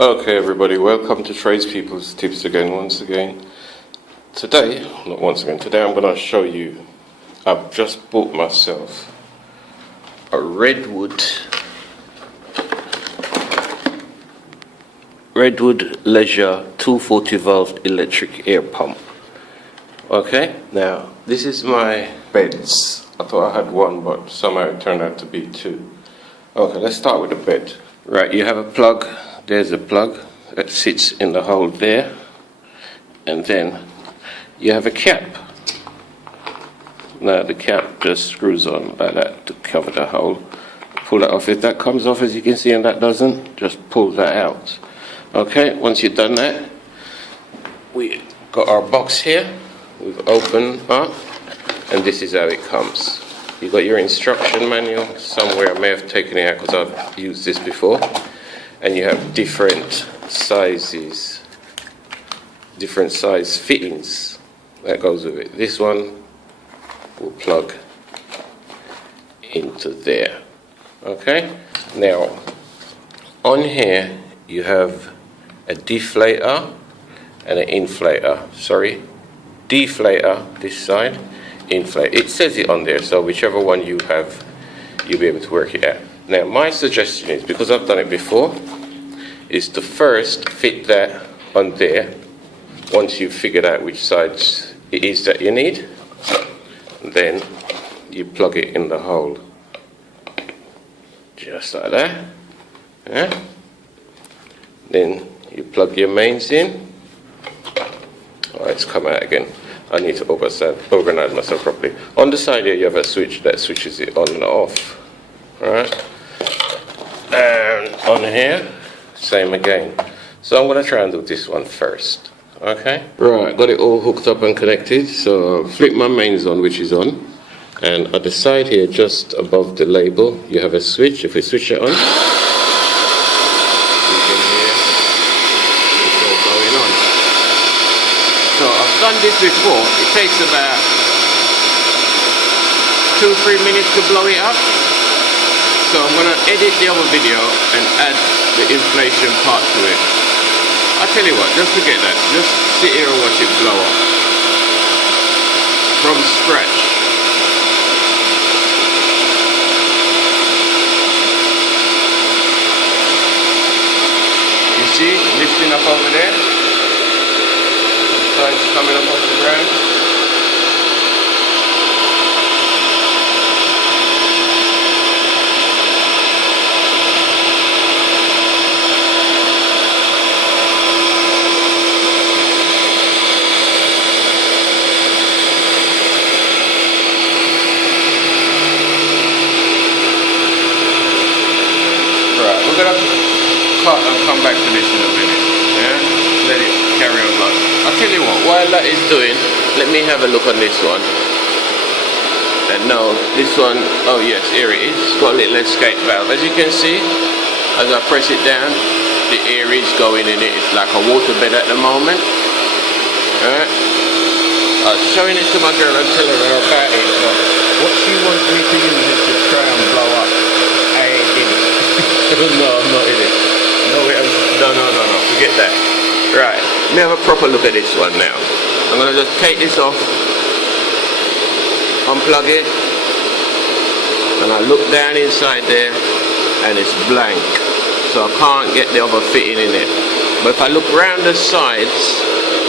Okay everybody, welcome to Tradespeople's Tips again, today I'm going to show you, I've just bought myself a Redwood Leisure 240 valve electric air pump. Okay, now this is my beds. I thought I had one, but somehow it turned out to be two. Okay, let's start with the bed. Right, you have a plug. There's a plug that sits in the hole there, and then you have a cap. Now the cap just screws on like that to cover the hole. Pull that off. If that comes off, as you can see, and that doesn't, just pull that out. Okay, once you've done that, we got our box here. We've opened up, and this is how it comes. You've got your instruction manual somewhere. I may have taken it out because I've used this before. And you have different sizes, different size fittings that goes with it. This one will plug into there. Okay, now on here you have a deflator and an inflator. Sorry, deflator this side, inflator. It says it on there, so whichever one you have, you'll be able to work it out. Now my suggestion is, because I've done it before, is to first fit that on there. Once you've figured out which sides it is that you need, then you plug it in the hole. Just like that. Yeah? Then you plug your mains in. Oh, it's come out again. I need to organize myself properly. On the side here you have a switch that switches it on and off. Alright? And on here, same again. So I'm going to try and do this one first. Okay? Right, got it all hooked up and connected. So flip my mains on, which is on. And at the side here, just above the label, you have a switch. If we switch it on, you can hear it's all going on. So I've done this before. It takes about 2-3 minutes to blow it up. So I'm going to edit the other video and add the inflation part to it. I'll tell you what, just forget that. Just sit here and watch it blow up. From scratch. You see, lifting up over there. The sides coming up off the ground. We're going to cut and come back to this in a minute. Yeah? Let it carry on going. I'll tell you what, while that is doing, let me have a look on this one. And now, this one, oh yes, here it is. It's got a little escape valve. As you can see, as I press it down, the air is going in it. It's like a waterbed at the moment. Alright? I was showing it to my girl and telling her about it. But what she wants me to use is to try and blow up. I ain't in it. No, I'm not in it. No, forget that. Right, let me have a proper look at this one now. I'm going to just take this off, unplug it, and I look down inside there, and it's blank. So I can't get the other fitting in it. But if I look round the sides,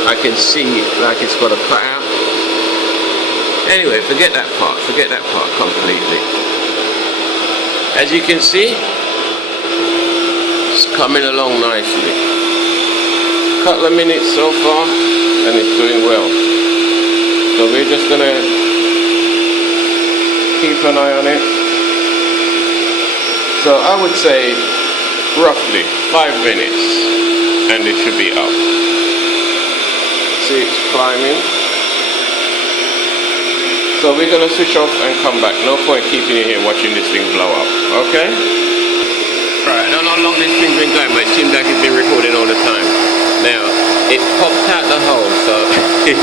I can see like it's got a cut out. Anyway, forget that part completely. As you can see, it's coming along nicely. Couple of minutes so far, and it's doing well. So we're just gonna keep an eye on it. So I would say roughly 5 minutes, and it should be up. See, it's climbing. So we're gonna switch off and come back. No point keeping you here watching this thing blow up. Okay? Right, I don't know how long this thing's been going, but it seems like it's been recording all the time. Now, it popped out the hole, so if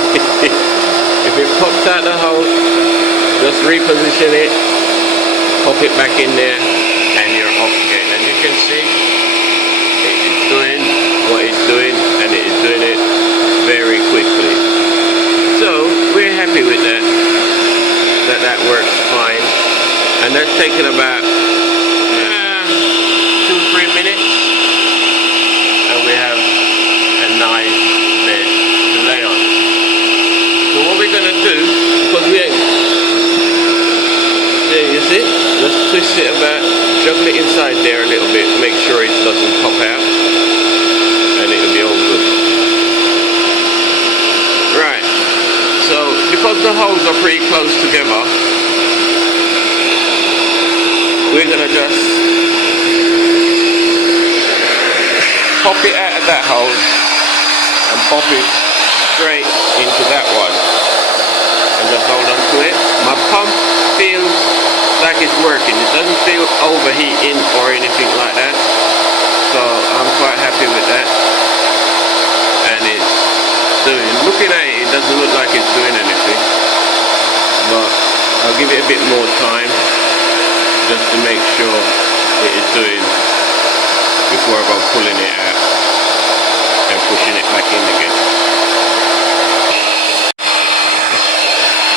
it pops out the hole, just reposition it, pop it back in there, and you're off again. As you can see, it is doing quickly. So we're happy with that. That works fine. And that's taken about 2-3 minutes. And we have a nice bed to lay on. So what we're gonna do, because we ain't, there you see, let's twist it about, juggle it inside there a little bit, make sure it doesn't pop out, and it'll be all good. Right, so because the holes are pretty close together, we're gonna just pop it out of that hole and pop it straight into that one and just hold on to it. My pump feels like it's working. It doesn't feel overheating or anything like that, so I'm quite happy with that. And it's doing, looking at it, it doesn't look like it's doing anything, but I'll give it a bit more time just to make sure it is doing before I go pulling it out and pushing it back in again.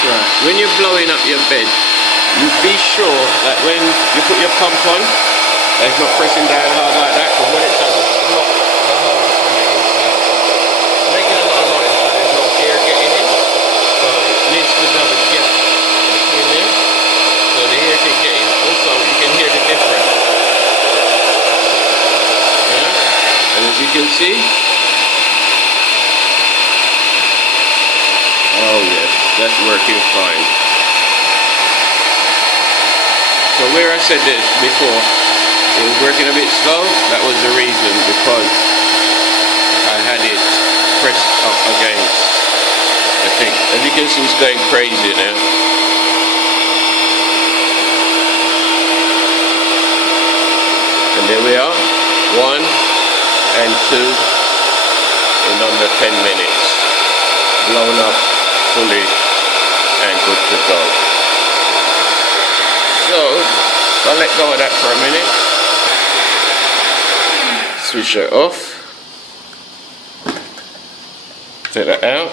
Right, when you're blowing up your bed, you be sure that when you put your pump on, that it's not pressing down hard like that, because when it does, it's block the hole from the inside, making a lot of noise, but there's no air getting in, so it needs to have a gap in there, so the air can get in. Also, you can hear the difference. Yeah? And as you can see, oh yes, that's working fine. So where I said this before, it was working a bit slow, that was the reason, because I had it pressed up against the thing. As you can see, it's going crazy now. And there we are, 1 and 2 in under 10 minutes. Blown up fully and good to go. So I'll let go of that for a minute. Switch it off. Take that out.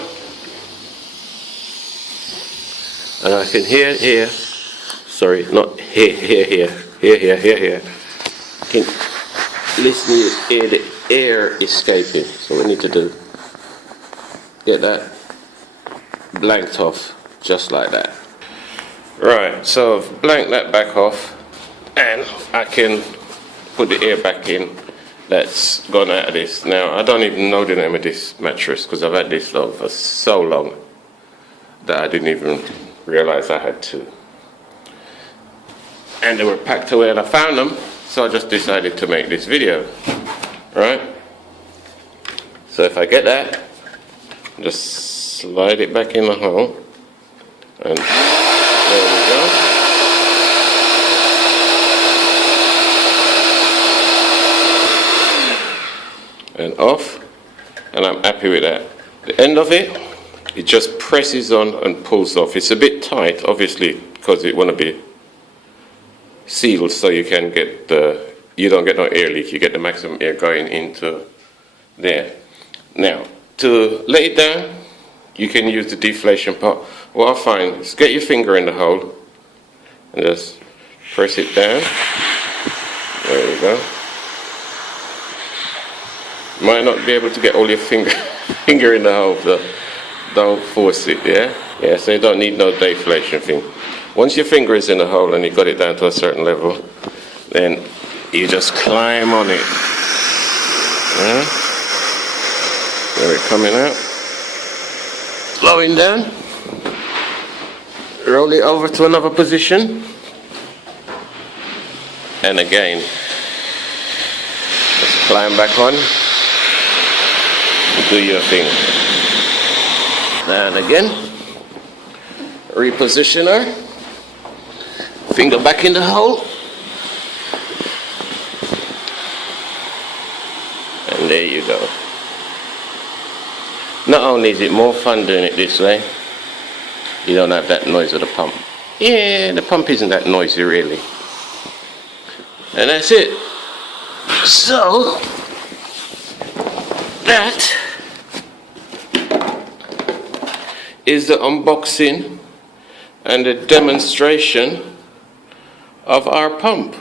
And I can hear here. Sorry, not here. I can listen to hear the air escaping. So what we need to do, get that blanked off just like that. Right, so I've blanked that back off and I can put the air back in that's gone out of this. Now I don't even know the name of this mattress because I've had this for so long that I didn't even realize I had two. And they were packed away and I found them, so I just decided to make this video. Right? So if I get that, just slide it back in the hole and there we go. And off, and I'm happy with that. The end of it, it just presses on and pulls off. It's a bit tight, obviously, because it want to be sealed so you can get the, you don't get no air leak, you get the maximum air going into there. Now, to lay it down, you can use the deflation part. What I find is get your finger in the hole and just press it down. There we go. Might not be able to get all your finger in the hole, so don't force it, yeah? Yeah, so you don't need no deflation thing. Once your finger is in the hole and you got it down to a certain level, then you just climb on it. Yeah? There it coming out. Slowing down. Roll it over to another position. And again, just climb back on. Do your thing. And again, reposition her. Finger back in the hole. And there you go. Not only is it more fun doing it this way, you don't have that noise of the pump. Yeah, the pump isn't that noisy really. And that's it. So, that is the unboxing and the demonstration of our pump.